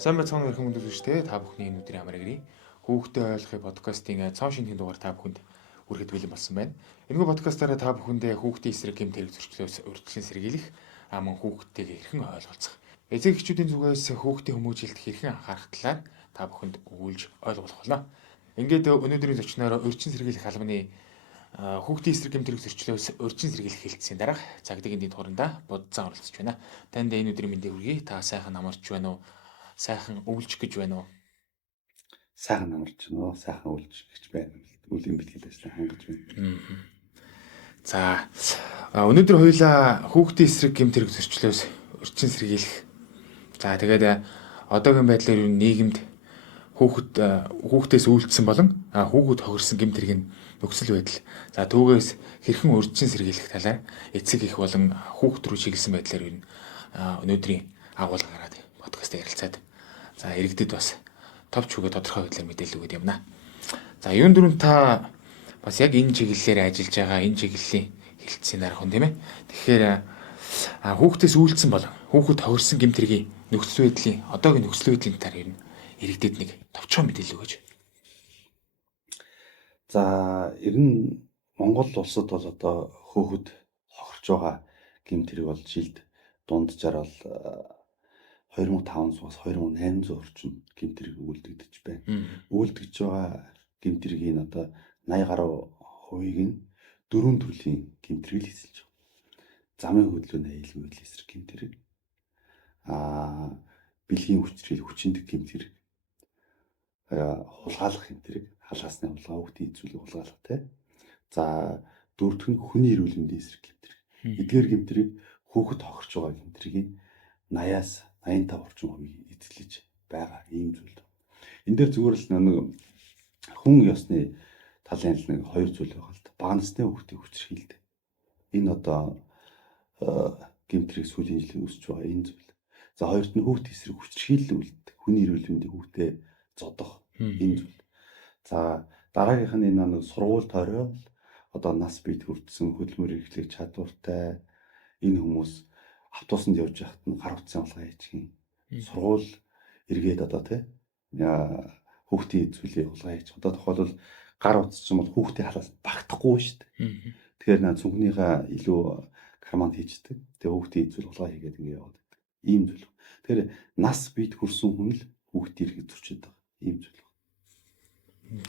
Сайн байцгаана гэх юм үзэж штэ та бүхний энэ өдрийн амраг ирээ. Хүүхдээ ойлгохын подкастын цааш шинэхэн дугаар та бүхэнд хүрэхэд бэлэн болсон байна. Энэхүү подкастаараа та бүхэндээ хүүхдийн эсрэг гэмт хэрэг зөрчлөөс урьдчилан сэргийлэх, мөн хүүхдтэйгээ хэрхэн ойлголцох. Эцэг эхчүүдийн зүгээс хүүхдийн хүмүүжилт хэрхэн анхаарах талаар та бүхэнд өгүүлж ойлгуулах болно. Ингээд өнөөдрийн зочноор урьдчилан сэргийлэх албаны хүүхдийн эсрэг гэмт хэрэг зөрчлөөс урьдчилан сэргийлэх хэлтсийн дараа цагдаагийн эдийн туурандаа будцаан оролцож байна. Танд энэ өдрийн мэндийг хүргэе. Та сайхан амарч байна уу? Сайхан өвлж гэж байна уу? Сайхан амарч байна уу? Сайхан өвлж гэж байна. Үлийн бэлгэлээс хангаж байна. За өнөөдөр хоёулаа хүүхдийн эсрэг гэмт хэрэг зөрчлөөс урьдчилан сэргийлэх. За тэгээд одоогийн байдлаар юу нийгэмд хүүхдээс үйлдэлсэн болон хүүхэд хохирсон гэмт хэргийн нөхцөл байдал. За түүгээс хэрхэн урьдчилан сэргийлэх талаар эцэг их болон хүүхд рүү чиглэсэн байдлаар юу өнөөдрийн агуулга гараад подкаст ярилцаад за иргэдэд бас товч үгээ тодорхой байдлаар мэдээлэл өгöd юмна. За юун дөрөв та бас яг энэ чиглэлээр ажиллаж байгаа энэ чиглэлийн хэлтсийн дарах хүн тийм ээ. Тэгэхээр хүүхдээс үйлдэлсэн бол хүүхэд хохирсон гэмт хэргийн нөхцөл байдлын одоогийн нөхцөл байдлын талаар ер нь иргэдэд нэг товчхон мэдээлэл өгөөч. За ер нь Монгол улсад бол одоо хүүхэд хохирч байгаа гэмт хэрэг бол жилд дунджаар бол 2500-аас 2800 орчим гэмт хэрэг үйлдэгдэж байна. Үйлдэгж байгаа гэмт хэргийн одоо 80 гаруй хувийг нь дөрвөн төрлийн гэмт хэрэг л эзэлж байгаа. Замын хөдөлгөөний аюулгүй байдлын эсрэг гэмт хэрэг, бэлгийн хүчиндэг гэмт хэрэг, хулгайлах гэмт хэрэг, халаасны хулгай, хүүхдийн эзүүлэг хулгайлахтай. За дөрөвдөх нь хүний эрүүл мэндийн эсрэг гэмт хэрэг. Эдгээр гэмт хэрэг хүүхэд хохирч байгаа гэмт хэргийн 80-аас 85 орчим хувийг эзэлж байгаа ийм зүйл. Энд дээр зүгээр л нэг хүн ёсны талын л нэг хоёр зүйл байгаа л да. Бага насны хүүхдийн хүчирхийлдэг. Энэ одоо гэмт хэрэг сүүлийн жилийн үүсэж байгаа энэ зүйл. За хоёрт нь хүүхдийн эсрэг хүчирхийлэл үлддэг. Хүний эрүүл мэндийн хүүхдээ зодох энэ зүйл. За дараагийнх нь энэ нэг сургууль тойрол одоо нас бид хүртсэн хөдөлмөр эрхлэх чадвартай энэ хүмүүс автобусанд явж байхад нь гар утсан болгоо хийчихин. Сургууль эргээд одоо хүүхдийн эзүүлээ болгоо хийж. Одоо тохиолбол гар утсан бол хүүхдийн халаас багтахгүй шүү дээ. Тэгэхээр цүнхнийхээ илүү карманд хийждэг. Тэгээ хүүхдийн эзүүл болгоо хийгээд ингэ яваад байдаг. Ийм зүйл. Тэгэхээр нас бид хүрсэн хүн л хүүхдийн эрхийг зөрчиж байгаа. Ийм зүйл.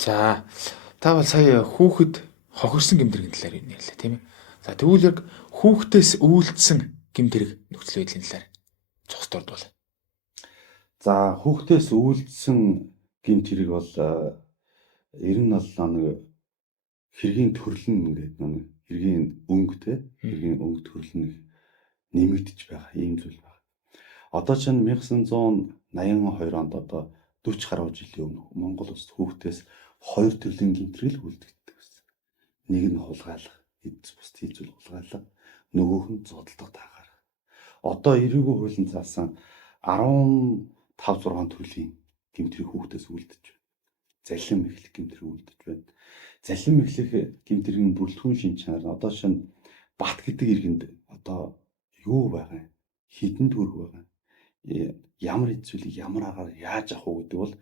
За та бол сая хүүхэд хохирсон гэмт хэргийн талаар ярьлаа тийм ээ. За тэгвэл яг хүүхдээс үйлдэлсэн гэмт хэрэг нөхцөл байдлын талаар цогц дурдвал. За хүүхдээс үйлдэлсэн гэмт хэрэг бол ер нь бол нэг хэргийн төрлөн гэдэг нэг хэргийн өнгөтэй хэргийн өнгө төрлөн нэмэгдэж байгаа ийм зүйл байна. Одоо ч 1982 онд одоо 40 гаруй жилийн өмнө Монгол улсад хүүхдээс хоёр төрлийн гэмт хэрэг үйлдэгддэг байсан. Нэг нь хулгайлах, эдс бус хийжүүл хулгайлах, нөгөөх нь зодтолдог таагаар. Одоо эрүүгийн хуулийн заасан 15-6 төрлийн гэмт хэрэг хүүхдээс үйлдэж байна. Залхим эхлэх гэмт хэрэг үйлдэж байна. Залхим эхлэх гэмт хэргийн бүрэлдэхүүн шин чанар нь одоо шинэ бат гэдэг иргэнд одоо юу байгаа юм? Хідэн төрөг байгаа. Ямар эзүүлийг ямар агаар яаж авах уу гэдэг бол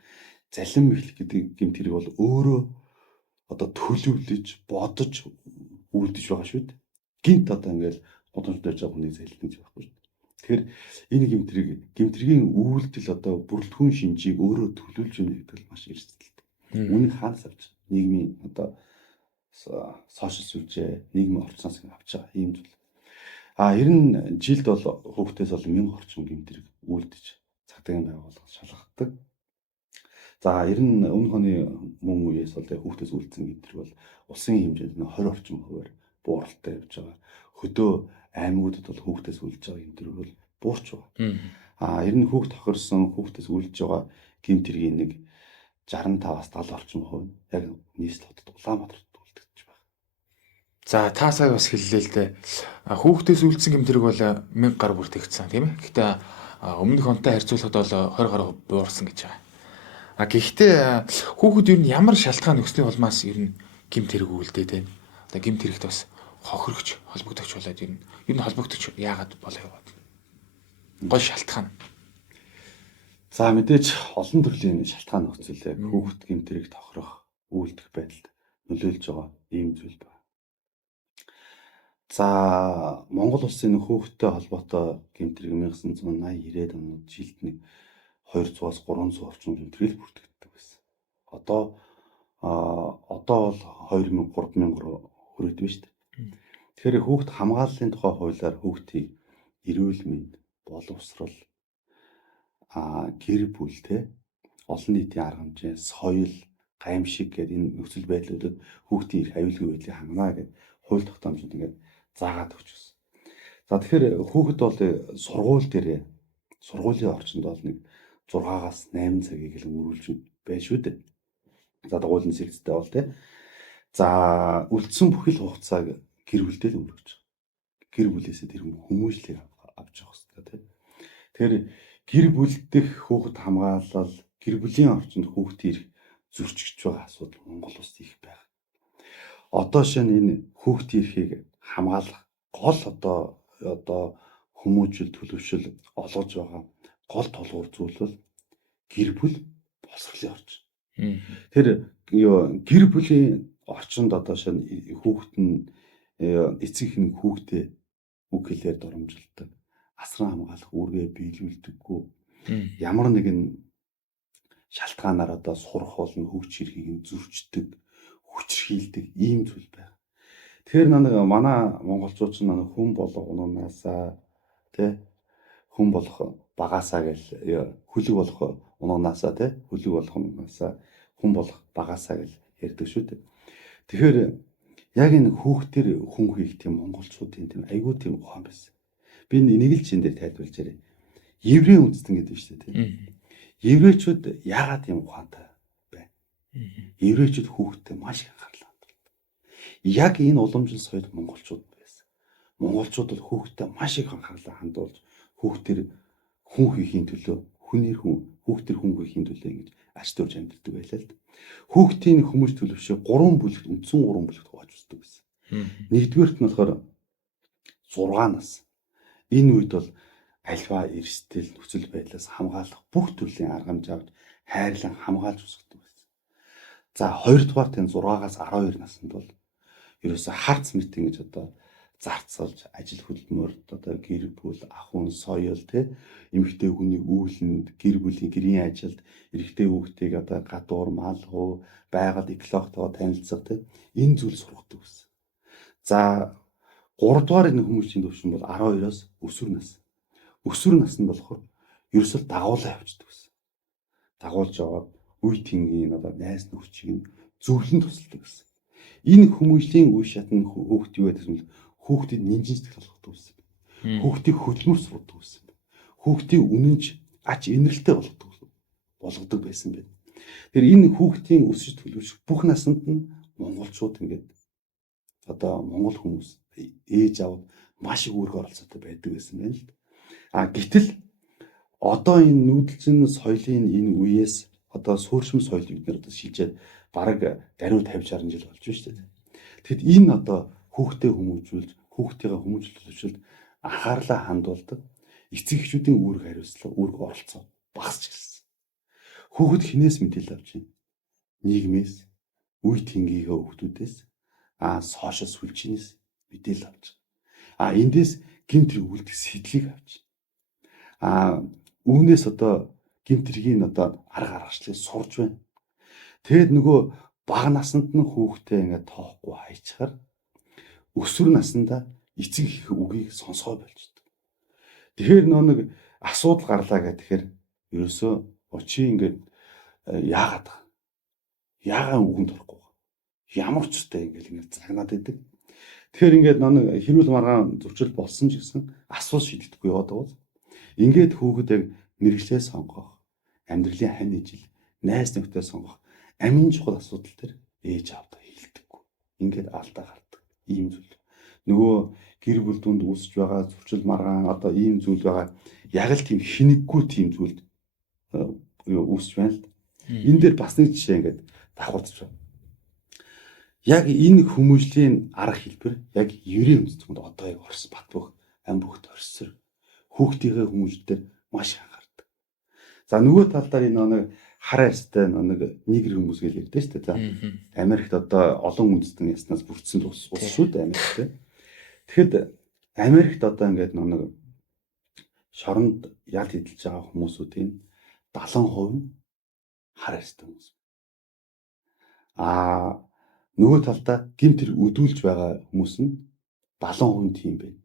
залхим эхлэх гэдэг гэмт хэрэг бол өөрөө одоо төлөвлөж бодож үйлдэж байгаа шүү дээ. Гинт одоо ингээл годомжтой байж байгаа хүнийг залхиж байхгүй шүү дээ. Тэгэхээр энэ гэмт хэргийн үйлдэл одоо бүрэлдэхүүн шинжийг өөрөө төлөвлөж өгнө гэдэг нь маш эрсдэлтэй. Үүнийг хаанаас авч нийгмийн одоо сошиал сүлжээ, нийгмийн орчноос авч байгаа ийм зүйл. Ер нь жилд бол хүүхдээс бол 1000 орчим гэмт хэрэг үйлдэж цагдаагийн байгууллага шалгадаг. За ер нь өмнөх оны мөн үеэс бол хүүхдээс үйлдсэн гэмт хэрэг бол улсын хэмжээнд 20 орчим хувиар бууралтай явж байгаа. Хөдөө аймагуудад бол хүүхдээс үйлдэж байгаа гэмт хэрэг бол буурч байгаа. Ер нь хүүхд хохирсон хүүхдээс үйлдэж байгаа гэмт хэргийн нэг 65-аас 70 орчим хувь яг нийслэл хотод Улаанбаатарт үйлдэгдэж байна. За та сая бас хэллээ л дээ. Хүүхдээс үйлдсэн гэмт хэрэг бол 1000 гаруй бүртгэгдсэн тийм ээ. Гэхдээ өмнөх онтой харьцуулахад бол 20 гаруй буурсан гэж байгаа. Гэхдээ хүүхэд ер нь ямар шалтгаан нөхцөлийн улмаас ер нь гэмт хэрэг үйлдээд байна. Одоо гэмт хэрэгт бас хохирогч холбогдогч болоод ер нь холбогдогч яагаад болоо яваад. Гол шалтгаан. За мэдээж олон төрлийн шалтгаан нөхцөл хүүхэд гэмтрийг тохирох үйлдэх байдалд нөлөөлж байгаа ийм зүйл байна. За Монгол улсын хүүхэдтэй холбоотой гэмтрийг 1980-90-ад онууд жилд нэг 200-аас 300 орчим гэмтрэл бүртгэгддэг байсан. Одоо бол 2000-3000 хүрээд байна шүү дээ. Тэгэхээр хүүхд хамгааллын тухай хуулиар хүүхдийг эрүүл мэнд, боловсрол, гэр бүл олон нийтийн арга хэмжээ, соёл, гамшиг гэдэг энэ нөхцөл байдлуудад хүүхдийн эрх аюулгүй байдлыг хангана гэдэг хууль тогтоомжууд ингээд заагаад өгч байна. За тэгэхээр хүүхэд бол сургуулийн орчинд бол нэг 6-аас 8 цагийг л өнгөрүүлж байна шүү дээ. За дагуулын сэлцтэй бол За үлдсэн бүхэл хугацааг гэр бүлдээ л өнгөрөөж байгаа. Гэр бүлээсээ тэр хүмүүжлийг авч явах хэрэгтэй тийм. Тэгэхээр гэр бүлдэх хүүхэд хамгаалал, гэр бүлийн орчинд хүүхдийн эрх зөрчигдөж байгаа асуудал Монгол улсад их байна. Одоо шинэ энэ хүүхдийн эрхийг хамгаалах гол одоо хүмүүжил төлөвшил олгож байгаа гол толгуур зүйл бол гэр бүл боловсролын орчин. Тэр гэр бүлийн орчинд одоо шинэ хүүхэд нь эцэг их хүүхдээ үг хэлээр доромжилдог, асран хамгаалах үүргээ биелүүлдэггүй. Ямар нэгэн шалтгаанаар одоо сурах болон хөгжих эрхийг нь зөрчдөг, хүчрхийлдэг ийм зүйл байна. Тэгэхээр манай монголчууд ч хүн болох унаасаа хүн болох багаасаа гэл хөлөг болох унаасаа хөлөг болох унаасаа хүн болох багаасаа гэл ярьдаг шүү дээ. Тэгэхээр яг энэ хүүхдэр хүн хийх тийм монголчуудын тийм айгүй тийм ухаан байсан. Би нэг л чин дээр тайлбарлаж ярив. Еврей үндэстэн гэдэг шүү дээ. Еврейчүүд яагаад тийм ухаантай байна? Еврейчүүд хүүхдэд маш их анхаарлаа хандуулдаг. Яг энэ уламжлал соёл монголчууд байсан. Монголчууд бол хүүхдэд маш их анхаарлаа хандуулж хүүхдэр хүн хийхийн төлөө хүүхдэр хүн хийхийн төлөө ингэж ач турж амьддаг байлаа л. Хүүхдийн хүмүүж төлөвшөө 3 бүлэгт үндсэн 3 бүлэгт хувааж үздэг байсан. Нэгдүгээрт нь болохоор 6 нас. Энэ үед бол альва эрсдэл нөхцөл байдлаас хамгаалах бүх төрлийн арга хэмжээ авч хайрлан хамгаалж үсгдэг байсан. За хоёрдугаарт энэ 6-аас 12 наснд бол ерөөсө харц мэт ингэж одоо зарцалж ажил хөдөлмөрт одоо гэр бүл, ахуйн, соёл эмэгтэй хүний үүлэнд, гэр бүлийн гэрийн ажилд эрэгтэй хүүхдийг одоо гадуур, малгуу, байгаль экологтойгоо танилцах энэ зүйл сургадаг байсан. За 3 дугаар энэ хүмүүсийн төвшин бол 12-оос өсвөр нас. Өсвөр наснд болохоор ерөөсөө дагуулаа явчихдаг байсан. Дагуулж аваад үе тэнгийн одоо найз нөхчийг нь зөвлөн тусалдаг байсан. Энэ хүмүүжлийн үе шатны хүүхд юу гэдэг нь хүүхдийн нинжин сэтгэл болгодог байсан. Хүүхдийг хөдөлмөр сургадаг байсан. Хүүхдийг үнэнч ач инэрэлтэй болгодог байсан байна. Тэгэхээр энэ хүүхдийн өсөж төлөвшөх бүх наснд нь монголчууд ингээд одоо монгол хүмүүс ээж аав маш их үүрэг оролцоотой байдаг байсан байна л. Гэтэл одоо энэ нүүдэлчин соёлын энэ үеэс одоо суурьшим соёл бид нар одоо шилжээд бараг даруй 50-60 жил болж байна шүү дээ. Тэгэд энэ одоо хүүхдээ хүмүүжүүлж, хүүхдийнхээ хүмүүжил төлөвшөлд анхаарлаа хандуулдаг эцэг эхчүүдийн үүрэг хариуцлага, үүрэг оролцоо багасч ирсэн. Хүүхэд хинээс мэдээлэл авч байна? Нийгмээс, үе тэнгийнхээ хүүхдүүдээс, сошиал сүлжээнээс мэдээлэл авч байна. Эндээс гэмт хэрэг үлдэх сэтлийг авч байна. Үүнээс одоо гэмт хэргийн одоо арга аргачлалыг сурж байна. Тэгэд нөгөө бага наснд нь хүүхдээ ингээд тоохгүй хайчаар өсвөр наснда эцэг их үгийг сонсгоо болждог. Тэгэхээр нэг асуудал гарлаа гэхээр ерөөсөө очи ингээд яагаад үгэнд орохгүй ямар ч үстэй ингээд загнаад идэг. Тэгэхээр ингээд нэг хэрүүл маргаан зурчил болсон ч гэсэн асуус шийдэгдэхгүй яваад бол ингээд хүүхэд яг мэрэгчлээ сонгох, амьдралын хань ижил, найз нөхдөд сонгох амин чухал асуудал төр ээж аавтай хэлдэггүй. Ингээд алдаа гардаг. Ийм зүйл. Нөгөө гэр бүл дүнд үүсэж байгаа зурчил маргаан одоо ийм зүйл байгаа. Яг л тийм хинэггүй тийм зүйл үүсэж байна л. Энэ дээр бас нэг жишээ ингээд давхарч байна. Яг энэ хүмүүжлийн арга хэлбэр яг ерийн үндэстнүүд одоо яг Орос Батбөх, Амбөхт, Оросор хүүхдийнхээ хүмүүжлэлээр маш их анхаардаг. За нөгөө талдаа энэ нэг хар ястай нэг нигер хүмүүс гэж ярьдээ шүү дээ. За Америкт одоо олон үндэстэн яснаас бүрдсэн улс шүү дээ Америк те. Тэгэхэд Америкт одоо ингээд нэг шоронд ял хэдэлж байгаа хүмүүсүүдийн 70% хар ястай хүмүүс. Нөгөө талдаа гэмт хэрэг өдүүлж байгаа хүмүүс нь 70% тийм байна.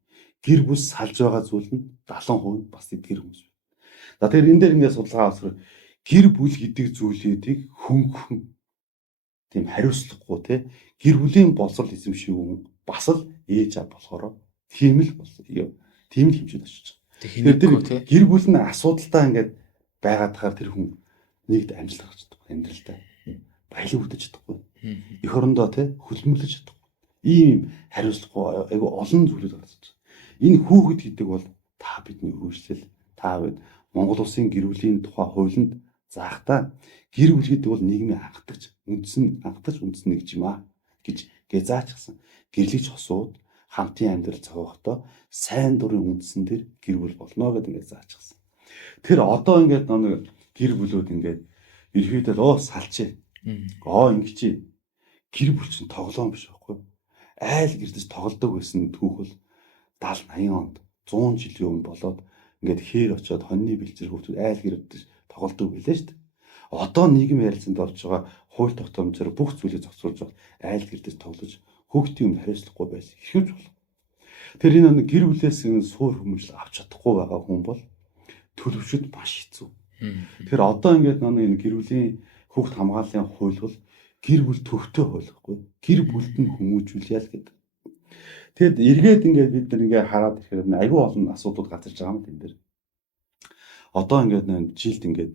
Гэр бүл салж байгаа зүйл нь 70% бас эдгээр хүмүүс байна. За тэгэхээр энэ дээр ингээд судалгаа авах гэр бүл гэдэг зүйлүүдийг хөнгөн тийм хариуцлагагүй те гэр бүлийн боловсрол эзэмшиг хүн бас л ээж аа болохоор тийм л хэмжээнд очиж байгаа. Тэгэхээр гэр бүл нь асуудалтай ингээд байгаад тахаар тэр хүн нэгд амжилт гаргаж чадахгүй амьдралдаа баялаг үтэж чадахгүй эх орондоо те хөлмөрлөж чадахгүй ийм хариуцлагагүй айгу олон зүйлүүд гарч байгаа. Энэ хүүхэд гэдэг бол та бидний хөөшлөл та бид Монгол улсын гэр бүлийн тухай хуулинд заахтаа гэр бүл гэдэг бол нийгмийн хангалттай үндэс нэг юм аа гэж заачсан. Гэрлэгч хосууд хамтын амьдрал зохиохдоо сайн дурын үндсэн дээр гэр бүл болно гэдэг ингээд заачсан. Тэр одоо ингээд нэг гэр бүлүүд ингээд ерөөдөө салчээ. Ингэчээ. Гэр бүл чинь тоглоом биш байхгүй. Айл гэрдэж тоглодог байсан түүх бол 70 80 онд 100 жилийн өмнө болоод ингээд хээр очиод хоньны бэлчээр хөвчүүд айл гэрдэж тоглодог байлаа шүү дээ. Одоо нийгэм ярилцсанд орж байгаа хууль тогтоомжоор бүх зүйлийг зохицуулж байгаа айл гэрдэж тоглож хүүхдийн өмнө хариуцлагагүй байсан хэрхэж болох. Тэр энэ гэр бүлээс суур хүмүүжил авч чадахгүй байгаа хүн бол төлөвшөд маш хэцүү. Тэгэхээр одоо ингээд энэ гэр бүлийн хүүхд хамгааллын хууль бол гэр бүл төвтэй хууль гэхгүй. Гэр бүлд нь хүмүүжүүлъя л гэдэг. Тэгэд эргээд ингээд бид нар ингээд хараад ирэхээр айгүй олон асуудлууд гарч байгаа юм энэ дэр. Одоо ингээд жилд ингээд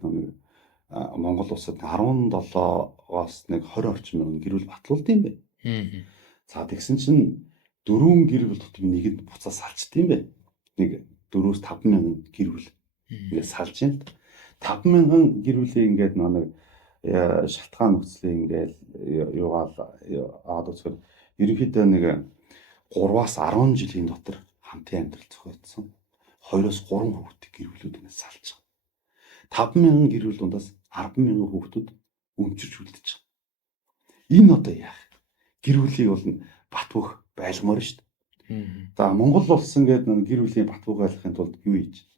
Монгол улсад 17-оос 20 орчим мянган гэр бүл батлуулд юм бэ. За тэгсэн чинь 4 гэр бүл дотор нэгэнд буцаа салчд юм бэ. Нэг 4-5 мянган гэр бүл ингээд салж юм. 5 мянган гэр бүлийн ингээд шалтгаан нөхцөлийн ингээд юугаал аваад үзэхэд ерөнхийдөө нэг 3-аас 10 жилийн дотор хамтын амьдрал зохиогдсон 2-оос 3 хүүхдийн гэр бүлүүд ингээд салж байгаа. 5 мянган гэр бүл дундаас 10 мянган хүүхдүүд өмчирч үлдэж байгаа. Энэ одоо яах? Гэр бүлийг бол бат бөх байлгамаар шүү дээ. За Монгол улс ингээд гэр бүлийн бат бөх байлгахын тулд юу хийж?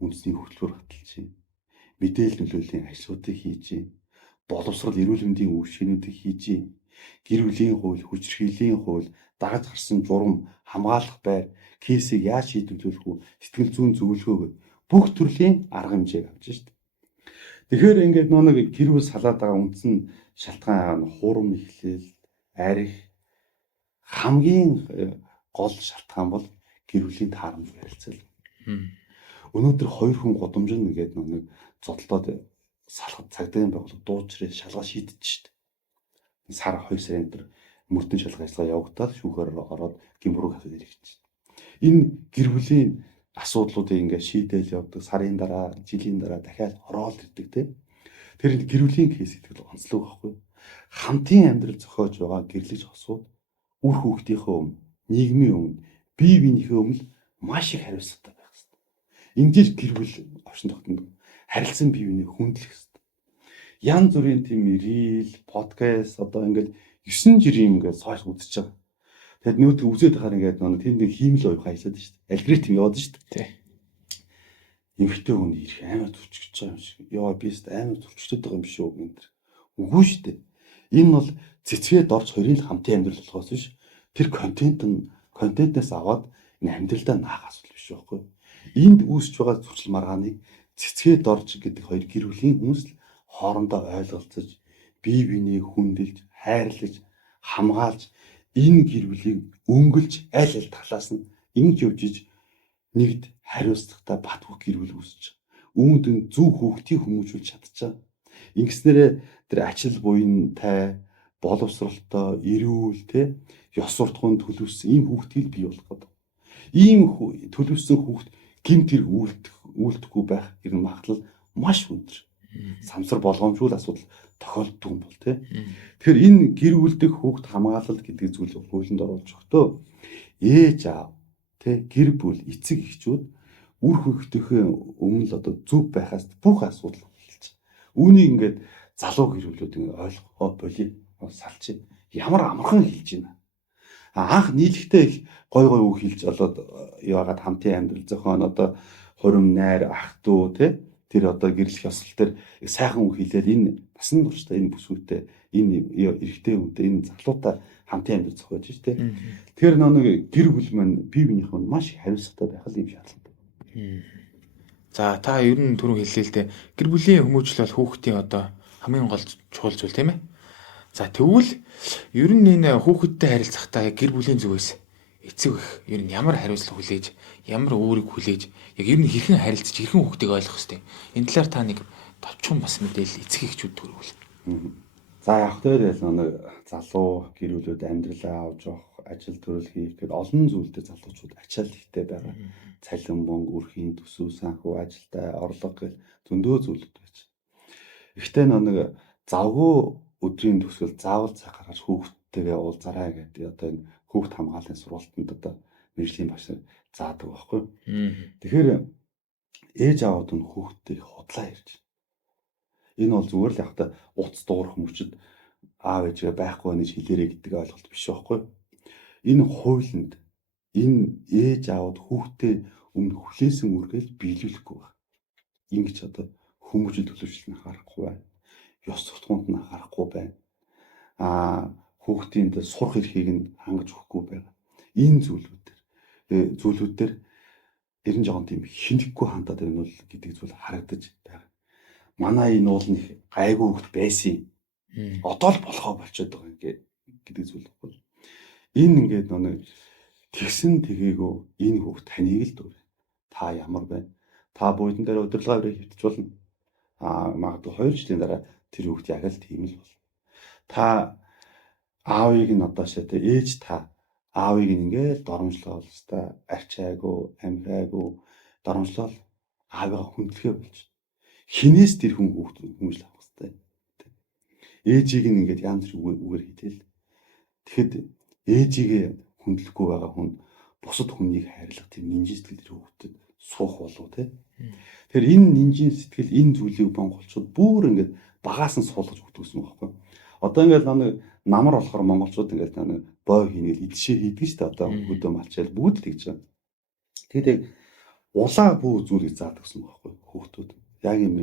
Үндэсний хөтөлбөр баталж байна. Мэдээлэл нөлөөллийн ажлуудыг хийж байна. Боловсрол эрүүл мэндийн үйлчилгээнүүдийг хийж байна. Гэр бүлийн хууль, хүчирхийллийн хууль, дагаж гарсан журам, хамгаалах байр, кейсийг яаж шийдвэрлэх вэ? Сэтгэл зүйн зөвлөгөө бүх төрлийн арга хэмжээг авч шүү дээ. Тэгэхээр ингээд нэг гэр бүл салаад байгаа үндсэн шалтгаан хуурам ихлэл, арх хамгийн гол шалтгаан бол гэр бүлийн таарамж барилцал. Өнөөдөр 2 хүн гудамжинд ингээд нэг зодтолдод салахад цагдаагийн байгууллага дуучрээ шалгаа шийдэж шít. Сар 2 сарын өдөр мөрдөн шалгаа ажиллагаа явагдаад шүүхээр ороод гэмбүрэг хавьд ирэх чинь. Энэ гэр бүлийн асуудлуудыг ингээд шийдээл явдаг. Сарын дараа, жилийн дараа дахиад ороод ирдэг те. Тэр гэр бүлийн кейс гэдэг л онцлог байхгүй. Хамтын амьдрал зохиож байгаа гэрлэж хосууд үр хүүхдийнхээ өмнө, нийгмийн өмнө, бие биенийхээ өмнө маш их хариуцлагатай байх хэрэгтэй. Ингэж гэр бүл орчин тогтнод харилцан бие биенээ хүндлэх хэрэгтэй. Янз бүрийн тийм рил, подкаст одоо ингээд 9 жирийн ингээд сойх үзэж байгаа. Тэгэд нүүт үзээд байхаар ингээд тэнд нэг хиймэл ойх хайлаад шүү дээ. Алгоритм яваад шүү дээ. Эмхтэй хүн ирэх амар зүрчгэж байгаа юм шиг. Яа би тест амар зүрчгчтэй байгаа юм шүү гэнэ. Үгүй шүү дээ. Энэ бол цэцгээд орж хоёрын хамтын амьдрал болохоос биш. Тэр контентнаас аваад энэ амьдралдаа наах асуудал биш байхгүй. Энд үүсэж байгаа зуршил маргааныг цэцгээд орж гэдэг хоёр гэр бүлийн хүмүүс л хоорондоо ойлголцож, бие биенээ хүндэлж, хайрлаж, хамгаалж энэ гэр бүлийг өнгөлж аль талаас нь ингэж явж иж нэгд хариуцлагатай бат бөх гэр бүл үүсэж үүнд нь зөв хүүхдийг хүмүүжүүлж чадчихаа. Ингэснээрээ тэр ачаал буянтай, боловсролтой, эрүүл те ёс суртахуун төлөвсөн ийм хүүхдийг бий болгох гэдэг. Ийм төлөвсөн хүүхд гэмт хэрэг үйлдэхгүй байх гэх магадлал маш өндөр. Самсар болгоомжгүй асуудал тохиолддог юм бол тий. Тэгэхээр энэ гэр бүлдэх хүүхд хамгаалалт гэдэг зүйлийг хуулинд оруулж өгтөө ээж аав тий гэр бүл эцэг эхчүүд үр хөвгтийнхээ өмнө л одоо зүв байхаас бүх асуудал эхэлж. Үүнийг ингээд залуу гэрүүлүүд ингээд ойлгохоо боли салчих. Ямар амархан хэлж байна. Анх нийлэгтэй их гой үг хэлж болоод яагаад хамтын амьдрал зохион одоо хурим найр ах トゥ те тэр одоо гэрлэх ёслол төр сайхан үг хэлээд энэ насан туршдаа энэ бүсгүйтэй энэ эрэгтэй хүнтэй энэ залуутай хамтын амьдрал зохиож ш те. Тэр нэг гэр бүл маань бие биенийх нь маш их хариуцлагатай байх юм шаардлагатай. За та ер нь түрүү хэллээ л дээ. Гэр бүлийн хүмүүжил бол хүүхдийн одоо хамгийн гол чухал зүйл тийм ээ. За тэгвэл ер нь энэ хүүхэдтэй харилцахдаа гэр бүлийн зүгээс эцэг эх ер нь ямар хариуцлага хүлээж, ямар өөрийг хүлээж, яг ер нь хэрхэн харилцаж, хэрхэн хүүхдийг ойлгох хэвтэй. Энэ талаар та нэг товчхон бас мэдээлэл эцэг эхчүүд төрөвл. За яг тэр нэг залуу гэр бүлүүд амьдралаа авч явах, ажил төрөл хийх гэдэг олон зүйлтэй залуучууд ачаал ихтэй байгаа. Цалин бонг, үрхийн төсөв, санхүү, ажилтай, орлого гэх зөндөө зүйлүүд байж. Ихтэй нэг завгүй өдрийн төгсгөл заавал цаг гаргаж хүүхдтэйгээ уулзараа гэдэг одоо энэ хүүхд хамгааллын сургалтанд одоо мэржлийн багш заадаг байхгүй. Тэгэхээр ээж аавууд нь хүүхдтэй худлаа ярьж. Энэ бол зүгээр л яг та уц дуурах мөчөд аав ээжгээ байхгүй гэж хэлээрэй гэдэг ойлголт биш байхгүй. Энэ хуулинд энэ ээж аавууд хүүхдээ өмнө хүлээсэн үргээл биелүүлэхгүй байна. Ингэж одоо хүмүүжил төлөвчлөлт нь харахгүй байна. Ёс суртахуунд нь харахгүй байна. Хүүхдийн сурах эрхийг нь хангаж өгөхгүй байгаа. Энэ зүйлүүд дээр ер нь жоохон тийм хинэггүй хандаад байна уу гэдэг зүйл харагдаж байна. Манай энэ уул нэг гайгүй хөвгт байсан. Одоо л болохоо болчиход байгаа гэдэг зүйл баггүй. Энэ ингээд нэг тэгсэн тэгээгүй энэ хөвгт таныг л дүүр. Та ямар байна? Та буудан дээр удирдлага өрөө хөвтөж болно. Магадгүй 2 жилийн дараа тэр хөвгт яг л тийм л бол. Та аавыг нь одоо шатэ ээж та аавыг ингээд доромжлол хэвээр арчаагүй, амираагүй доромжлол аавыгаа хүндлэхээ болж. Хинээс тэр хүн хүмүүжил авах хэрэгтэй. Ээжийг нь ингээд янз бүр үгээр хийтэл. Тэгэхэд ээжигээ хүндлэхгүй байгаа хүн бусад хүнийг хайрлах тийм нинжин сэтгэл тэр хүүхдэд суух болов те. Тэгэхээр энэ нинжин сэтгэл энэ зүйлийг монголчууд бүр ингээд багаас нь суулгаж өгдөг гэсэн үг байхгүй. Одоо ингээд намар болохоор монголчууд ингээд бой хийнгээл идшээ хийдэг шүү дээ. Одоо хөдөө малчаал бүгд л тэгж байгаа. Тэгээд улаа бүү зүйлийг заадаг гэсэн үг байхгүй хүүхдүүд. Яг юм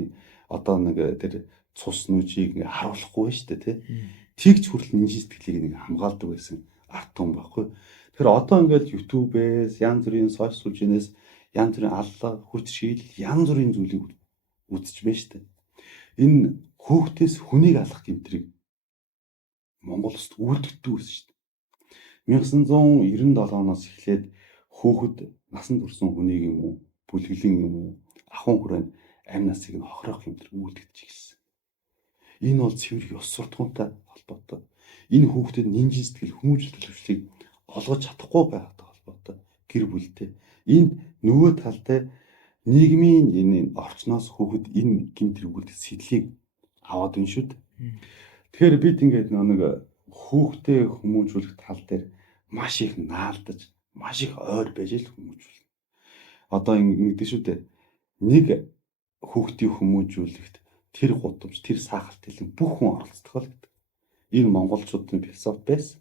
одоо тэр цус нүжийг ингээ харуулахгүй шүү дээ тий. Тэгж хүртэл нинжин сэтгэлийг нэг хамгаалдаг байсан арт том байхгүй. Тэгэхээр одоо ингээд YouTube-ээс янз бүрийн сошиал сүлжээнээс янз бүрийн аллаа хүч шийдэл янз бүрийн зүйлийг үзэж байна шүү дээ. Энэ хүүхдээс хүнийг алах гэмтрийг Монгол улсад үлддэггүй байсан шүү дээ. 1997 оноос эхлээд хүүхэд насан турсан хүнийг юм уу, бүлэглэн юм уу, ахуйн хүрээнд амь насыг нь хохирох гэмтэр үлдэгдэж ирсэн. Энэ бол цэвэр ёс суртахуунтай холбоотой. Энэ хүүхдэд нинжин сэтгэл хүмүүжил төлөвшлийг олгож чадахгүй байгаатай холбоотой гэр бүлтэй. Энд нөгөө талтай нийгмийн энэ орчноос хүүхэд энэ гэмтэр үлдэх сэтлийг аваад ин шүү дээ. Тэгэхээр бид ингээд нэг хүүхдээ хүмүүжүүлэх тал дээр маш их наалдаж, маш их ойр байж л хүмүүжүүлнэ. Одоо ингэдэж шүү дээ. Нэг хүүхдийг хүмүүжүүлэхэд тэр гудамж, тэр сахалт хэлэн бүх хүн оролцдог л гэдэг. Энэ монголчуудын философи байсан.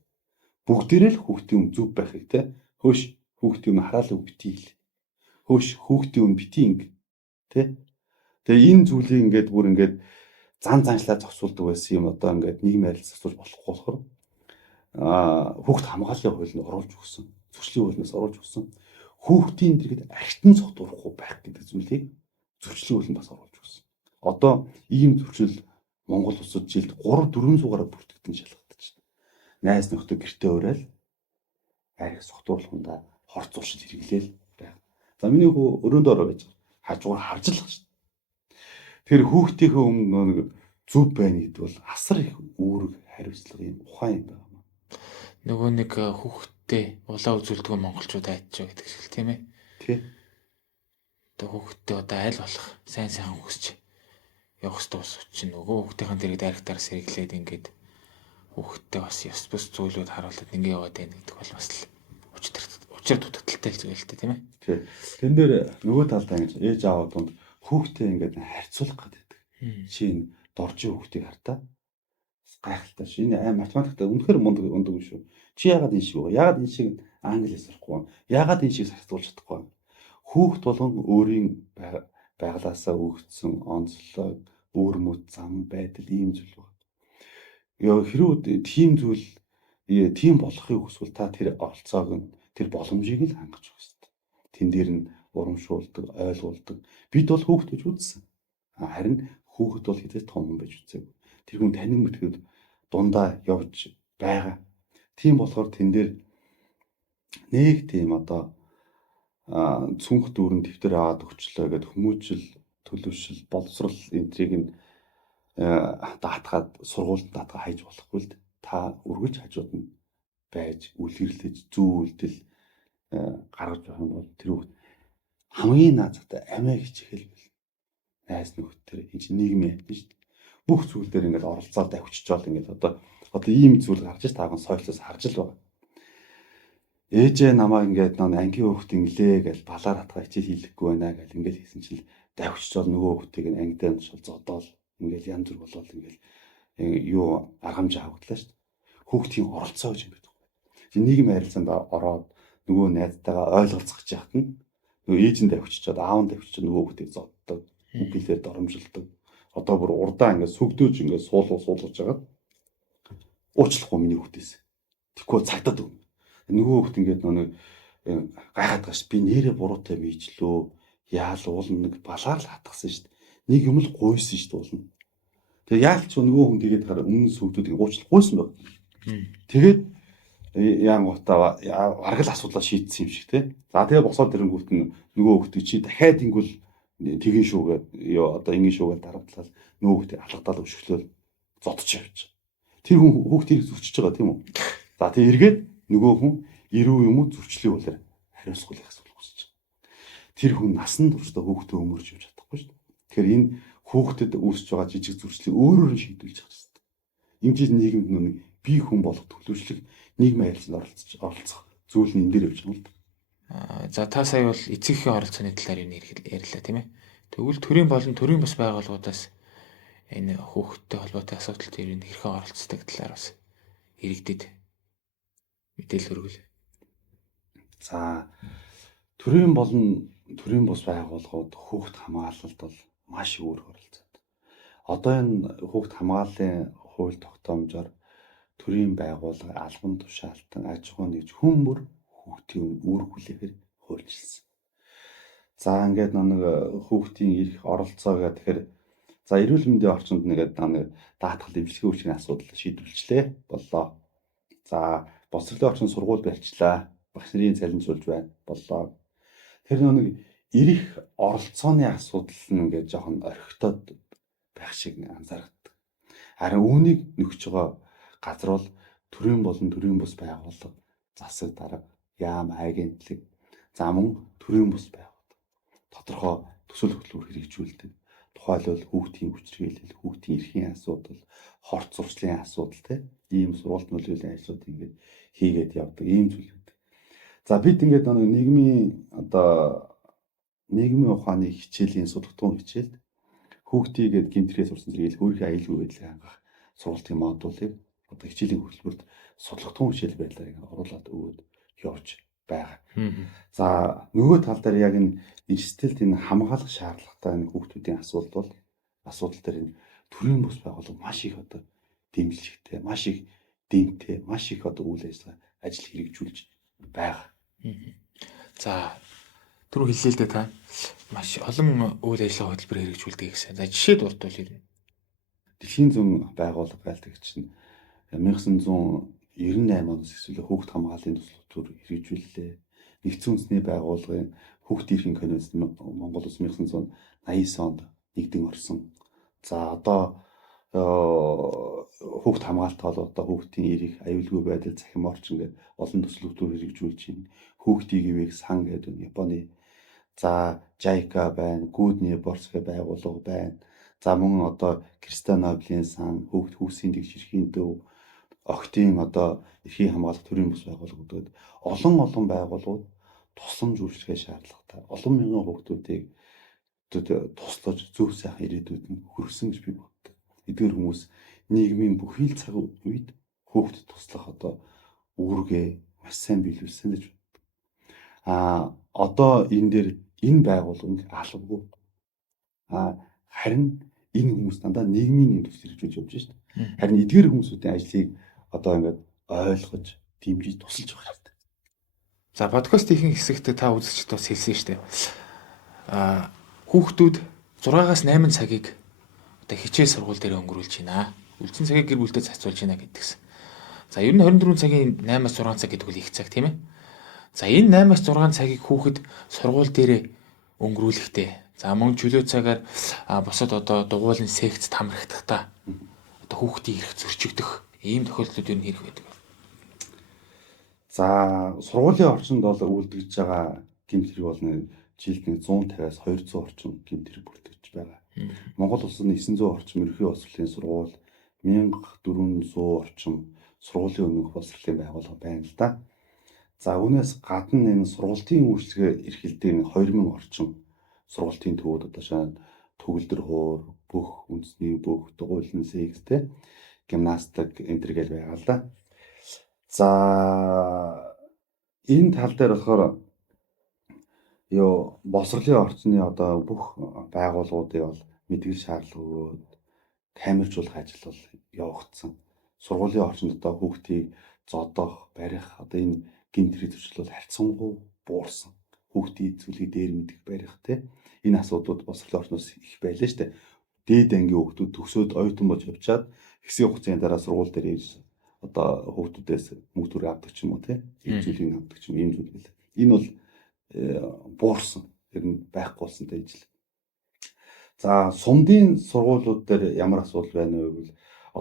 Бүгдээрээ л хүүхдийн зөв байхыг те. Хөөш хүүхдийн хараалал битий хэл. Хөөш хүүхдийн битий инг те. Тэгээ энэ зүйлийг ингээд бүр ингээд зан заншлаа зогсуулдаг байсан юм одоо ингээд нийгмийн харилцаа зохицуулж болохгүй болохоор хүүхд хамгааллын хуулинд оруулж өгсөн. Зөрчлийн хуулиас оруулж өгсөн. Хүүхдийн дэргэд архитан цогтурахгүй байх гэдэг зүйлийг зөрчлийн хуулинд бас оруулж өгсөн. Одоо ийм зөрчил Монгол улсад жилд 3-400-аараа бүртгэгдэн шалгагдаж байна. Найз нөхдөд гэртээ уриал арх цогтуурлахундаа хорц зуршил хэрэглээл байна. За миний хүү өрөөндөө ороо гэж хажуугаар харж л байгаа шүү. Тэр хүүхдийнхээ өмнө нэг зүв байна гэдэг бол асар их үүрэг хариуцлага юм ухаан юм байна. Нөгөө нэг хүүхдтэй улаа үзүүлдэг монголчууд айдж байгаа гэдэг шиг тийм ээ. Тий. Одоо хүүхдтэй одоо аль болох сайн хүсч явах ёстой ус чинь нөгөө хүүхдийн дэргэд архитаар сэргэлээд ингээд хүүхдтэй бас ёс бус зүйлүүд харуулад ингэ яваад байна гэдэг бол бас л учир дутагдaltaй л зүйл л дээ тийм ээ. тий. Тэн дээр нөгөө талдаа ингэж ээж аав донд хүүхдээ ингээд харьцуулах гэдэг. Чи доржийн хүүхдийг хартаа гайхалтай ш. Энэ математикта үнэхээр мундаг юм шүү. Чи яагаад энэ шиг вэ? Яагаад энэ шиг англи хэл сурахгүй вэ? Яагаад энэ шиг сахиулж чадахгүй вэ? Хүүхд болгон өөрийн байгалаасаа өгөгдсөн онцлог, өөр мөд зам байдал ийм зүйл байна. Яа хэрвээ тийм зүйл тийм болохыг хүсвэл та тэр оролцоог нь тэр боломжийг л хангаж өгөх хэрэгтэй. Тэн дээр нь урамшуулдаг, ойлгуулдаг. Бид бол хүүхд гэж үзсэн. Харин хүүхэд бол хэзээ том хүн байж үзээгүй. Тэр хүн танин мэтгэд дундаа явж байгаа. Тийм болохоор тэн дээр нэг тийм одоо цүнх дүүрэн дэвтэр аваад өгчлөө гэд хүмүүжил, төлөвшил, боловсрал энтрийг нь даатгаад сургуульд даатгаа хайж болохгүй л та үргэлж хажууд нь байж үлгэрлэж зүү үйлдэл гаргаж явах юм бол тэр хүүхд хамгийн наазтай амиа хичээл бил. Найз нөхдөд энэ чинь нийгмийн амьтан шүү дээ. Бүх зүйл дээр ингээд оролцоод авчиж жаал ингээд одоо ийм зүйл гарч ш таахан соёлоос харж л байгаа. Ээжээ намаа ингээд ангийн хүүхд инглээ гэж балаар хатгаа хичээл хийлэхгүй байна гэж ингээд хийсэн чинь давчиж жаал нөгөө хүүхдийг ангидаа шал зодоол ингээд янз бүр болоод ингээд юу аргамж авагдлаа шүү дээ. Хүүхдийн оролцоо гэж юм байдаг. Нийгмийн харилцаанд ороод нөгөө найзтайгаа ойлголцох гэж яхад нь нөгөө ээжинд давчичаад аавд давчичаад нөгөө хүүхдийг зоддог. Үгэлээр доромжилдог. Одоо бүр урдаа ингээд сүгдөөж ингээд суулгаж байгаа. Уучлахгүй миний хүүхдээс. Тэгэхгүй цагдаад өгнө. Нөгөө хүүхд ингээд нэг гайхаад гаш би нэрээ буруутай бийчлөө. Яал уулна нэг балаар л хатгсан шүү дээ. Нэг юм л гуйсан шүү дээ уулна. Тэгээ яалч нөгөө хүн тэгээд хараа өмнө сүгдүүдийг уучлах гуйсан баг. Тэгээд яангуудаа аргал асуудлаа шийдсэн юм шиг те. За тэгээ босоод ирэнгүүт нь нөгөө хүүхдийг чи дахиад ингүүл тэгин шүүгээ одоо ингэ шүүгээ дарамтлал нөгөө хүүхдээ алгадаал өшгөлөөл зодч явж. Тэр хүн хүүхдийг зүрчиж байгаа тийм үү? За тэгээ эргээд нөгөө хүн ирүү юм уу зүрчлээ болоор хариуцгүй л асуулт хүсэж байгаа. Тэр хүн насан туршдаа хүүхдээ өмөрж явж чадахгүй шүү дээ. Тэгэхээр энэ хүүхдэд үүсэж байгаа жижиг зүрчлийг өөрөөр нь шийдвэрлэж чадах хэрэгтэй. Энд жил нийгэмд нэг бие хүн болох төлөвшлөг нийгмийн харилцаанд оролцох зүйл нь энэ дээр явж байгаа юм л да. За та сая бол эцэгхийн оролцооны талаар юу ярьлаа тийм ээ. Тэгвэл төрийн болон төрийн бус байгууллагуудаас энэ хүүхдтэй холбоотой асуудал дээр хэрхэн оролцдог талаар бас иргэдэд мэдээлэл өргөл. За төрийн болон төрийн бус байгууллагууд хүүхд хамгаалалд бол маш өөр оролцоод. Одоо энэ хүүхд хамгааллын хууль тогтоомжоор төрийн байгууллага албан тушаалтан аж ахуйн нэгж хүн бүр хүүхдийн үр хүлээхээр хуульчилсан. За ингээд нэг хүүхдийн ирэх оролцоо гэхээр за эрүүл мэндийн орчинд нэгээд нэг даатгал эмчилгээ хүчний асуудал шийдвэрлэлээ боллоо. За боловсролын орчинд сургууль барьчлаа. Багш нарын цалинжуулж байна боллоо. Тэр нэг ирэх оролцооны асуудал нь ингээд жоохон орхитоод байх шиг анзаардаг. Харин үүнийг нөхж байгаа газар бол төрийн болон төрийн бус байгууллага засаг дарга яам агентлаг за мөн төрийн бус байгууллага тодорхой төсөл хөтөлбөр хэрэгжүүлдэг. Тухайлбал хүүхдийн хүчирхийлэл, хүүхдийн эрхийн асуудал, хорт зуршлын асуудал ийм сургалт нөлөөллийн ажлууд ингээд хийгээд явдаг ийм зүйл байдаг. За бид ингээд нийгмийн нийгмийн ухааны хичээлийн судалгаатун хичээлд хүүхдийгээд гэмтрээ сурсан зэрэг өөрийнхөө аюулгүй байдлыг хангах сургалтын модулыг одоо хичээлийн хөтөлбөрт судалгаатун хичээл байдлаар ингээд оруулаад өгөөд явж байгаа. За нөгөө тал дээр яг энэ эцэстэлд энэ хамгаалах шаардлагатай энэ хүүхдүүдийн асуудал дээр энэ төрийн бус байгууллага маш их одоо дэмжлэгтэй, маш их дэмтэй, маш их одоо үйл ажиллагаа ажил хэрэгжүүлж байгаа. За түрүү хэллээ л дээ та маш олон үйл ажиллагаа хөтөлбөр хэрэгжүүлдэг гэсэн. За жишээ дурдвал юу вэ? Дэлхийн зүүн байгууллага гайлдаг чинь 1998 оноос эсвэл хүүхд хамгааллын төсөл хэрэгжүүллээ. Нэгдсэн үндэсний байгууллагын хүүхдийн эрхийн конвенцэд Монгол улс 1989 онд нэгдэн орсон. За одоо хүүхд хамгаалалтаа бол одоо хүүхдийн эрх, аюулгүй байдал, цахим орчин гэдэг олон төсөл хөтөлбөр хэрэгжүүлж байна. Хүүхдийн ивэг сан гэдэг Японы за JICA байна, Good Neighbors гэх байгууллага байна. За мөн одоо Кристианоблийн сан, хүүхд хүүсийн дэг ширхийн дөв, охтын одоо эрхийн хамгаалах төрийн бус байгууллагууд гэдэг олон байгууллагууд тусламж үйлчлэгээ шаардлагатай. Олон мянган хүүхдүүдийг туслаж зөв сайхан ирээдүйд нь хүргэсэн гэж би боддог. Эдгээр хүмүүс нийгмийн бүхий л цаг үед хүүхдэд туслах үүргээ маш сайн биелүүлсэн гэж боддог. Одоо энэ дээр энэ байгууллага албагүй. Харин энэ хүмүүс дандаа нийгмийн нэг төсөл хэрэгжүүлж явж шүү дээ. Харин эдгээр хүмүүсүүдийн ажлыг ингээд ойлгож, дэмжиж тусалж байгаа хэрэгтэй. За подкаст ихэнх хэсэгт та үзэгчд бас хэлсэн шүү дээ. Хүүхдүүд 6-аас 8 цагийг хичээл сургууль дээр өнгөрүүлж байна. Үлдсэн цагийг гэр бүлдээ зарцуулж байна гэдгсэн. За ер нь 24 цагийн 8-аас 6 цаг гэдэг үл их цаг тийм ээ. За энэ 8-аас 6 цагийг хүүхэд сургууль дээр өнгөрүүлэхдээ за мөн чөлөө цагаар босод дугуулын секцэд хамрахдахтаа хүүхдийн эрх зөрчигдөх ийм тохиолдлууд ер нь хэрэг байдаг. За сургуулийн орчинд бол үйлдвэрж байгаа гэмт хэрэг бол жилд 150-аас 200 орчим гэмт хэрэг бүртгэж байгаа. Монгол улсад 900 орчим ерөнхий боловсролын сургууль, 1400 орчим сургуулийн өмнөх боловсролын байгууллага байна л да. За үүнээс гадна энэ сургуулийн үйлчлэгээ эрхэлдэг 2000 орчим сургуулийн төвүүд төгөлдөр хуур, бүх үндэсний бүх дугуйлан секцтэй гимнастик энэ төр гэж байгаа л да. За энэ тал дээр болохоор боловсролын орчны бүх байгууллагуудыг бол мэдгэл шаардлага өгөөд камержуулах ажил бол явагдсан. Сургуулийн орчинд хүүхдийг зодох, барих энэ гэмт хэрэг зөрчил бол харьцангуй буурсан. Хүүхдийн зүйлийг дээр мэдэх барих энэ асуудлууд боловсролын орчноос их байлаа шүү дээ. Дээд ангийн хүүхдүүд төгсөөд оюутан болж явчаад хэсэг хугацааны дараа сургууль дээр ирж хүүхдүүдээс мөнгө төгрөг авдаг ч юм уу ийм зүйлийг авдаг ч юм ийм зүйл байлаа. Энэ бол буурсан. Тэр нь байхгүй болсон гэж л. За сумдын сургуулиуд дээр ямар асуудал байна вэ гэвэл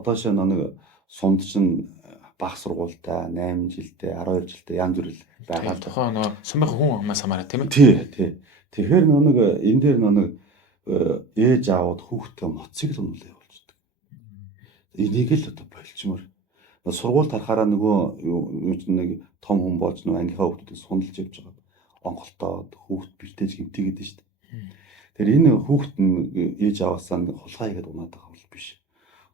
жишээ нь сумд чинь бага сургуультай 8 жилдээ 12 жилдээ янз бүр байгаа. Тухайн сумын хүн амаас хамаараа тийм ээ. Тий. Тэгэхээр энэ дээр ээж аавууд хүүхдээ мотоцикл унуулаа явуулдаг. Энийг л болчмоор сургууль тарахаараа нэг том хүн болж ангийнхаа хүүхдүүдийг сунлж явж байгаа. Онголтоод хүүхд бэртэж гэмтээгээд шүү дээ. Тэгэхээр энэ хүүхд ээж аваасаа хулгай хийгээд унаад байгаа бол биш.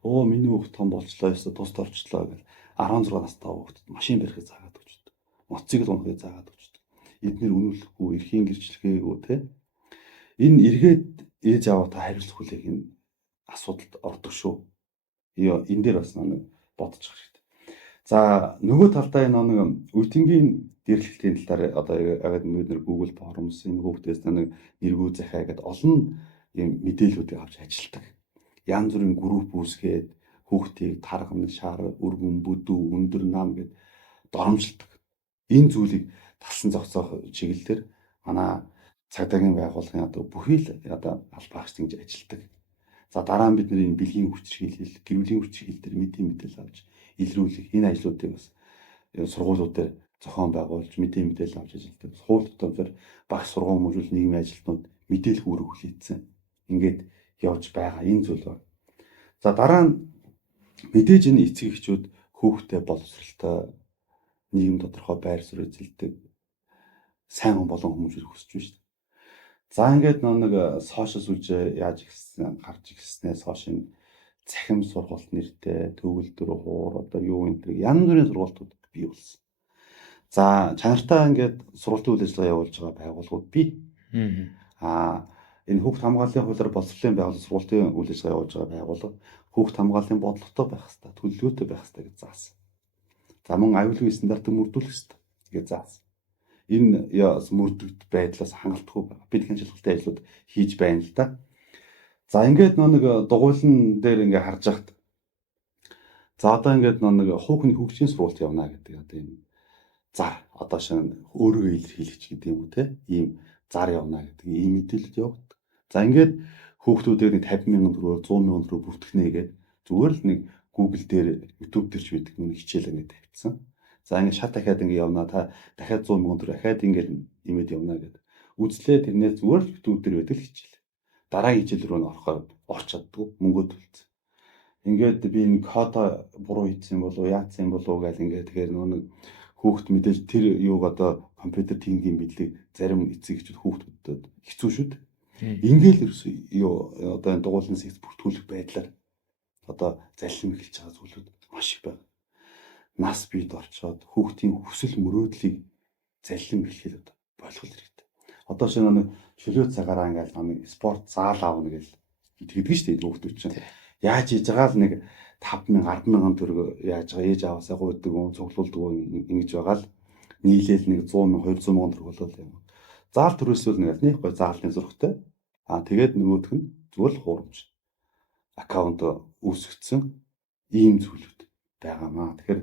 Миний хүүхд том болчлоо ёстой тусд орчлоо гэж 16 настай хүүхдэд машин барихыг заагаад өгчдөг. Мотоцикл унахыг заагаад өгчдөг. Эдгээр үнэлэхгүй, эрхийн гэрчлэгээгүй энэ эргээд ээж аваатай хариуцлах хүлээх энэ асуудалд ордог шүү. Энэ дээр бас бодож хэрэгтэй. За нөгөө талдаа энэ үтэнгийн дэрлэлтийн талаар бид Google Forms энэ хүүхдээс нэргүү захиа гэдэг олон юм мэдээллүүдийг авч ажилладаг. Янз бүрийн групп үүсгээд хүүхдийг таргам, шар, өргөн, бүдүү, өндөр нам гэд доромжилдог. Энэ зүйлийг талсан зохицох чиглэлээр манай цагдаагийн байгууллагын бүхий л албаагч ингэж ажилладаг. За дараа нь бид энэ бэлгийн хүчирхийлэл, гэрүүлийн хүчирхийлэл дээр мэдээлэл авч илрүүлэх энэ ажлуудыг бас сургуулиуд дээр зохион байгуулж мэдээлэл авч ажилладаг. Хуулиудаар багш сургууль мөржүүл нийгмийн ажилтнууд мэдээлэл үүрэг хүлээсэн. Ингээд явж байгаа энэ зүйл байна. За дараа нь мэдээж энэ эцэг эхчүүд хүүхдээ боловсралтай нийгэм тодорхой байр суурь эзэлдэг сайн хүн болон хүмүүжийг хүсэж байна шүү дээ. За ингээд сошиал сүлжээ яаж ихсэн гарч ирснээс хойш цахим сургалт нэртэй төгөлдөр хуур янз бүрийн сургалтууд бий болсон. За чанартай ингээд сургалтын үйл ажиллагаа явуулж байгаа байгууллагууд бий. Энэ хүүхд хамгааллын хуулиар боловсролын байгууллага сургалтын үйл ажиллагаа явуулж байгаа байгууллага хүүхд хамгааллын бодлоготой байх хэрэгтэй, төлөвлөгөөтэй байх хэрэгтэй гэж заасан. За мөн аюулгүй стандартыг мөрдүүлэх хэрэгтэй гэж заасан. Энэ мөрдөгд байдлаас хангалтгүй бид хяналттай ажлууд хийж байна л да. За ингээд дугуйлан дээр ингээд харж байхад за ингээд хүүхний хөгжлийн сургалт явна гэдэг энэ зар шинэ өөрийгөө илэрхийлэгч гэдэг юм уу ийм зар явна гэдэг ийм мэдээлэл явагдав. За ингээд хүүхдүүдээр 50,000 төгрөгөөр 100,000 төгрөг бүртгэнэ гэдэг зүгээр л Google дээр YouTube дээр ч байдаг хичээл ингээд тавьчихсан. За ингээд шат дахиад ингээд явна та дахиад 100,000 төгрөг дахиад ингээд нэмээд явна гэдэг. Үзлээ тэрнээ зүгээр л YouTube дээр байдаг хичээл. Дараагийн хичээл рүү орохоор орч чаддгүй мөнгөө төлцсөн. Ингээд би энэ кода буруу хийсэн болов яатсан болов гэж ингээд тэгэхээр Хүүхэд мэдээж тэр юуг одоо компьютер техникийн мэдлэг зарим эцэг эхчүүд хүүхдүүдэд хэцүү шүү дээ. Ингээл ерөөсөө юу одоо энэ дугуулын секц бүртгүүлэх байдлаар одоо залхим эхэлж байгаа зүйлүүд маш их байна. Нас биед орчоод хүүхдийн хүсэл мөрөөдлийг залхим эхлэхэд одоо болгох хэрэгтэй. Одоо шинэ нэг чөлөө цагаараа ингээл нэг спорт заал аавна гэж итгэдэг шүү дээ хүүхдүүд чинь. Яаж хийж байгаа л нэг 5,000 10,000 төгрөг яаж байгаа ээж аваасаа гуйдаг уу цуглуулдаг уу ингэж байгаа л нийлээл нэг 100,000 200,000 төгрөг болоод юм. Заал төрөөсөл нэг нэг гой заалны зургтай. Тэгээд нөгөөх нь зүгээр л хуурамч аккаунт үүсгэсэн ийм зүйлүүд байгаамаа. Тэгэхээр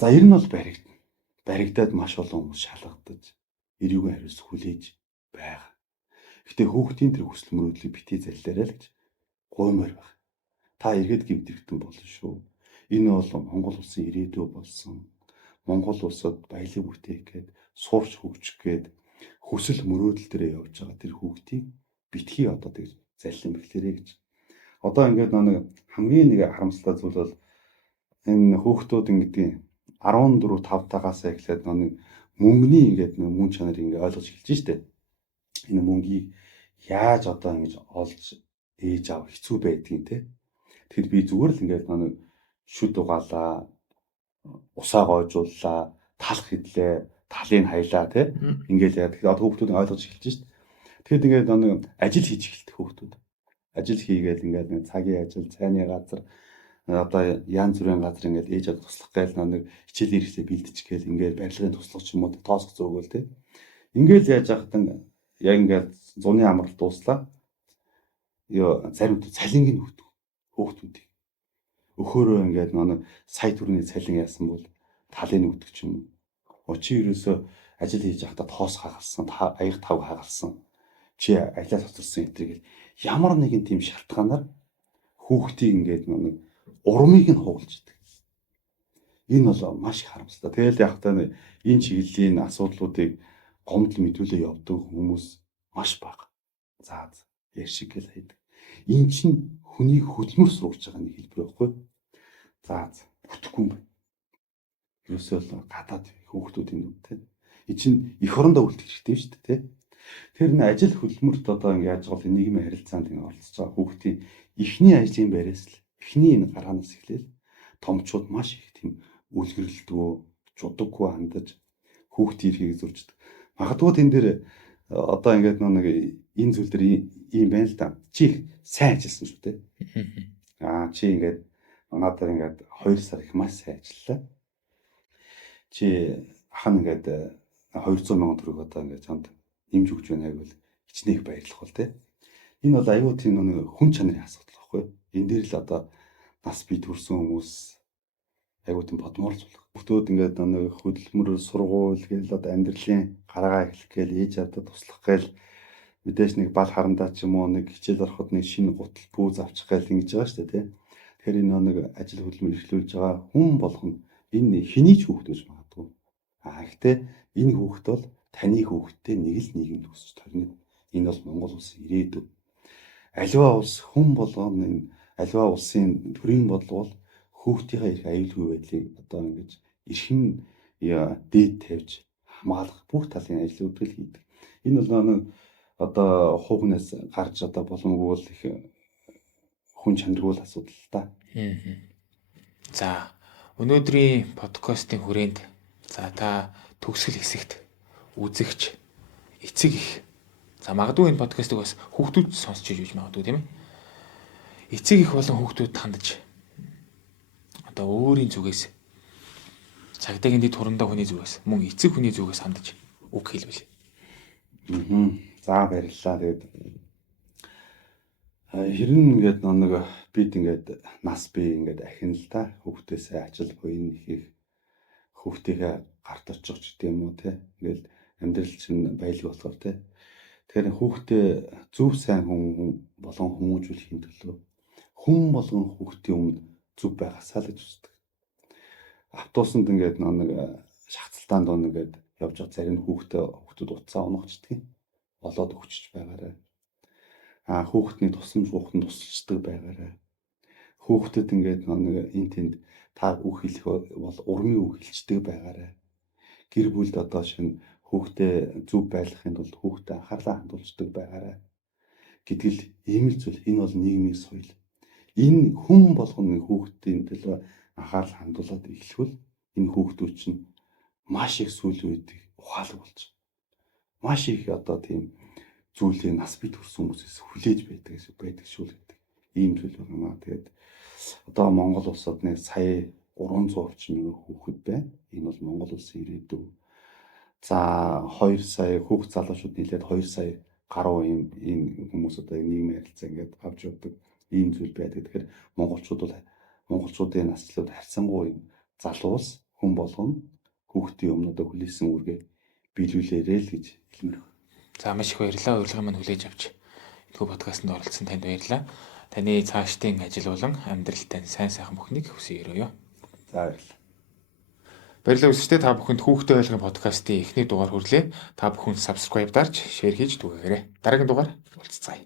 за ер нь бол баригдаад маш олон хүмүүс шалгагдаж эрүүгийн хариуц хүлээж байгаа. Гэтэ хүүхдийн тэр хүсэл мөрөөдлийг битгий заллаарай л гэж гуймаар байна. Та эргээд гэмтэгтэн болно шүү. Энэ бол Монгол улсын ирээдүй болсон. Монгол улсад баялаг бүтээх гээд сурч хөгжих гээд хүсэл мөрөөдөл төрөө явж байгаа тэр хүүхдийг битгий одоо тэг заллин бэхлээрэй гэж. Одоо ингээд нэг хамгийн нэг харамсалтай зүйл бол энэ хүүхдүүд ингэдэг 14 5 тагаас эхлээд нэг мөнгөний ингээд нэг мөн чанарыг ингээд ойлгож эхэлж штэ. Энэ мөнгийг яаж одоо ингэж олж ээж аав хэцүү байдгийг те. Тэгэхэд би зүгээр л ингээд нэг шүд угаалаа, усаа гоожууллаа, талх хэдлээ, талыг хаялаа те. Ингээд яа. Тэгэхээр одоо хүүхдүүд ойлгож эхэлж штэ. Тэгэхэд ингээд нэг ажил хийж эхэлдэг хүүхдүүд. Ажил хийгээл ингээд нэг цагийн ажил, цайны газар одоо янз бүрийн газар ингээд ээж аваад туслах гээл нэг хичээлийн хэрэгсээ бэлдчих гээл ингээд барилгын туслах ч юм уу тоосох зөөгөл те. Ингээд яаж яхад яг ингээд зуны амралт дууслаа. Ёо заримд цалингийн хүүхдүүдийг өхөөрөө ингээд нэг сая төгрөгийн цалин яасан бол талын өгдөг ч юм уу. Чи ерөөсөө ажил хийж байхдаа тоос хагалсан, аяг тав хагалсан. Чи ажлаа цоцорсон энэ төр гэл ямар нэгэн тийм шалтгаанаар хүүхдийг ингээд нэг урмыг нь хугалж идэг. Энэ бол маш их харамсалтай. Тэгэл яг та энэ чиглэлийн асуудлуудыг гомдол мэдүүлээ явдаг хүмүүс маш бага. За яршиг гэл хайдаг. Энэ чинь хүний хөдөлмөр сурвалж байгаа нэг хэлбэр байхгүй. За бүтэхгүй юм байна. Ерөөсөө л гадаад хүүхдүүдийн нүд те. Энэ чинь эх орондоо үлдэх хэрэгтэй шүү дээ те. Тэр нэг ажил хөдөлмөрт одоо ингэ яаж гол нийгмийн харилцаанд ингэ оролцож байгаа хүүхдийн эхний ажлын байраас л эхний энэ гараанаас эхлээл томчууд маш их тийм үлгэрэлтгөө чудаггүй хандаж хүүхдийн эрхийг зөрчдөг. Магадгүй тэн дээр одоо ингээд нэг энэ зүйл дээр ийм байна л да. Чи сайн ажилласан шүү дээ. Чи ингээд надад ингээд 2 сар их маш сайн ажиллалаа. Чи ахын ингээд 200,000 төгрөг одоо ингээд чамд нэмж өгч байна гэвэл хичнээн баярлах бол те. Энэ бол аюу тийм нэг хүн чанарын асуудал байхгүй. Энэ дээр л одоо нас бий төрсэн хүмүүс аюу тийм бодмоор л болох. Хүүхдүүд ингээд нэг хөдөлмөр сургууль гээл одоо амьдралын гараагаа эхлэх гээл ээж авдаа туслах гээл мэдээж нэг бал харандаа ч юм уу нэг хичээл ороход нэг шинэ гутал пүүз авчих гээл ингэж байгаа шүү дээ тий. Тэгэхээр энэ нэг ажил хөдөлмөр эхлүүлж байгаа хүн болгоно энэ хэний ч хүүхд гэж магадгүй. Гэхдээ энэ хүүхд бол таны хүүхдтэй нэг л нийгэмд өсөж төрнө. Энэ бол Монгол улсын ирээдүй. Аливаа улс хүн болгоно энэ аливаа улсын төрийн бодлого хүүхдийнхээ эрх аюулгүй байдлыг одоо ингэж эрхэн дээд тавьж хамгаалах бүх талын ажлуудыг хийдэг. Энэ бол нэг одоо хувнаас гарч одоо боломжгүй л их хүн чанаргүй асуудал л да. За өнөөдрийн подкастын хүрээнд за та төгсгөл хэсэгт үзэгч эцэг их за магадгүй энэ подкастыг бас хүүхдүүд сонсч иж магадгүй тийм ээ. Эцэг их болон хүүхдүүд хандаж одоо өөрийн зүгээс цагдаагийн дэд хурандаа хүний зүгээс мөн эцэг хүний зүгээс хандаж үг хэлвэл. За баярлалаа. Тэгээд хэрэн ингээд нэг бид ингээд нас бий ингээд ахин л та хүүхдээсээ ажил буйн хийх хүүхдийнхээ гарт очих ч гэдэм үү те. Ингээд амьдрал чинь баялаг болохоор те. Тэгэхээр хүүхдээ зөв сайн хүн болон хүмүүжүүлэхийн төлөө хүн болгон хүүхдийн өмнө зүв байгаасаа л гэж үздэг. Автобусанд ингээд нэг шахацлтаанд ингээд явж байгаа зарим хүүхдүүд утсаа унагчдаг. Олоод өгчөж байгаарай. Хүүхдний тусламж ухтанд тусалцдаг байгаарай. Хүүхдэд ингээд нэг энэ тэнд та үг хэлэх бол урмын үг хэлцдэг байгаарай. Гэр бүлд одоо шинэ хүүхдээ зөв байлгахын тулд хүүхдэд анхаарлаа хандуулцдаг байгаарай гэдгэл ийм л зүйл. Энэ бол нийгмийн соёл. Энэ хүн болгоны хүүхдийн төлөө анхаарал хандуулаад эхлэвэл энэ хүүхдүүд чинь маш их сүүлийн үед ухаалаг болж маш их одоо тийм зүйлийг нас бий төрсэн хүмүүсээс хүлээж байдаг шүү гэдэг. Ийм зүйл байна. Тэгээд одоо Монгол улсад нэг сая 300 орчим мянган хүүхэд байна. Энэ бол Монгол улсын ирээдүй. За 2 сая хүүхд залуучууд нийлээд 2 сая гаруй ийм хүмүүс одоо нийгмийн харилцаа ингээд авч явдаг ийм зүйл байдаг. Тэгэхээр монголчуудын наслууд харьцангуй залуус хүн болгоно хүүхдийн өмнө одоо хүлээсэн үргээ биелүүлээрэй л гэж хэлмээр байна. За маш их баярлалаа. Урилгын маань хүлээж авч энэхүү подкастт оролцсон танд баярлалаа. Таны цаашдын ажил болон амьдрал тань сайн сайхан бүхнийг хүсье өрөөё. За баярлалаа. Баярлалаа үзэгчдээ, та бүхэнд Хүүхдээ ойлгохын подкастын эхний дугаар хүрлээ. Та бүхэн subscribe дарж, share хийж түгээгээрэй. Дараагийн дугаар уулзцаая.